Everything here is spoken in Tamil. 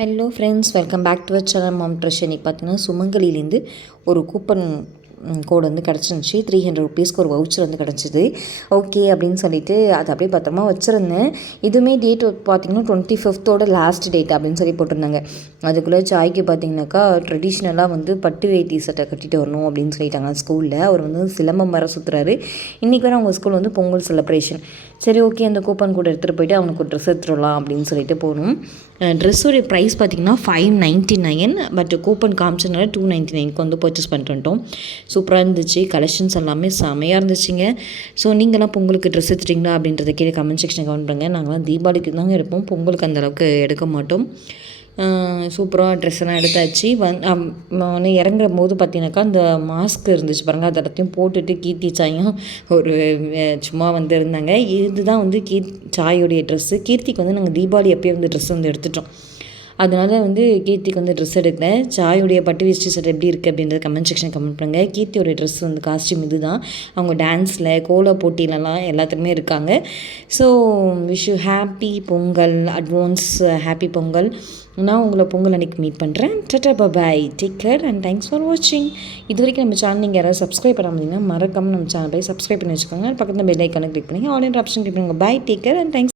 Hello friends, welcome back to our channel mom ட்ரெஷ். இன்றைக்கி பார்த்தீங்கன்னா சுமங்கலிலேருந்து ஒரு கூப்பன் கோடு வந்து கிடச்சிருந்துச்சி. 300 ருபீஸ்க்கு ஒரு வவுச்சர் வந்து கிடச்சிது. ஓகே அப்படின்னு சொல்லிட்டு அதை அப்படியே பத்திரமா வச்சுருந்தேன். இதுவுமே டேட் பார்த்திங்கன்னா 25th லாஸ்ட் டேட் அப்படின்னு சொல்லி போட்டிருந்தாங்க. அதுக்குள்ளே சாய்க்கு பார்த்திங்கனாக்கா ட்ரெடிஷ்னலாக வந்து பட்டு வேட்டி சட்டை கட்டிட்டு வரணும் அப்படின்னு சொல்லிட்டாங்க ஸ்கூலில். அவர் வந்து சிலம்பம் வர சுற்றுறாரு. இன்றைக்கி வர அவங்க ஸ்கூல் வந்து பொங்கல் செலிப்ரேஷன். சரி, ஓகே, அந்த கூப்பன் கூட எடுத்துகிட்டு போய்ட்டு அவனுக்கு ஒரு ட்ரெஸ் எடுத்துடலாம் அப்படின்னு சொல்லிட்டு போகணும். ட்ரெஸ்ஸோடைய ப்ரைஸ் பார்த்திங்கன்னா 599, பட் கூப்பன் காமிச்சதுனால 299க்கு வந்து பர்ச்சேஸ் பண்ணிட்டு வந்துட்டோம். சூப்பராக இருந்துச்சு. கலெக்ஷன்ஸ் எல்லாமே செமையாக இருந்துச்சுங்க. ஸோ நீங்களாம் பொங்கலுக்கு ட்ரெஸ் எடுத்துட்டிங்களா அப்படின்றத கீழே கமெண்ட் செக்ஷன் கமெண்ட் பண்ணுங்கள். நாங்களாம் தீபாவளிக்கு தாங்க எடுப்போம், பொங்கலுக்கு அந்தளவுக்கு எடுக்க மாட்டோம். சூப்பராக ட்ரெஸ் எல்லாம் எடுத்தாச்சு. இறங்குற போது பார்த்தீங்கன்னாக்கா அந்த மாஸ்க் இருந்துச்சு பாருங்கள், அது எல்லாத்தையும் போட்டுட்டு கீர்த்தி சாயும் ஒரு சும்மா வந்து இருந்தாங்க. இதுதான் வந்து சாயோடைய ட்ரெஸ்ஸு. கீர்த்திக்கு வந்து நாங்கள் தீபாவளி அப்பயே வந்து ட்ரெஸ் வந்து எடுத்துட்டோம். அதனால் வந்து கீர்த்திக்கு வந்து ட்ரெஸ் எடுக்கிறேன். சாயோடைய பட்டு வேஷ்டி சட்டை எப்படி இருக்குது அப்படின்றத கமெண்ட் செக்ஷன் கமெண்ட் பண்ணுங்கள். கீர்த்தியோடைய ட்ரெஸ் வந்து காஸ்டியூம் இது தான். அவங்க டான்ஸில் கோல போட்டியிலலாம் எல்லாத்துலேயுமே இருக்காங்க. So wish you happy Pongal, advance happy Pongal. நான் உங்களை பொங்கல் அன்றைக்கி மீட் பண்ணுறேன். Ta-ta bye, take care and thanks for வாட்சிங். இது வரைக்கும் நம்ம சேனல் நீங்கள் யாராவது சப்ஸ்கிரைப் பண்ணாமல் மறக்காமல் நம்ம சேனல் போய் சப்ஸ்கிரைப் பண்ணி வச்சுக்கோங்க. பக்கத்தில் பெல் ஐக்கானை கிளிக் பண்ணி ஆல் என்ற ஆப்ஷன் கிளிக் பண்ணுங்கள். Bye, take care and thanks.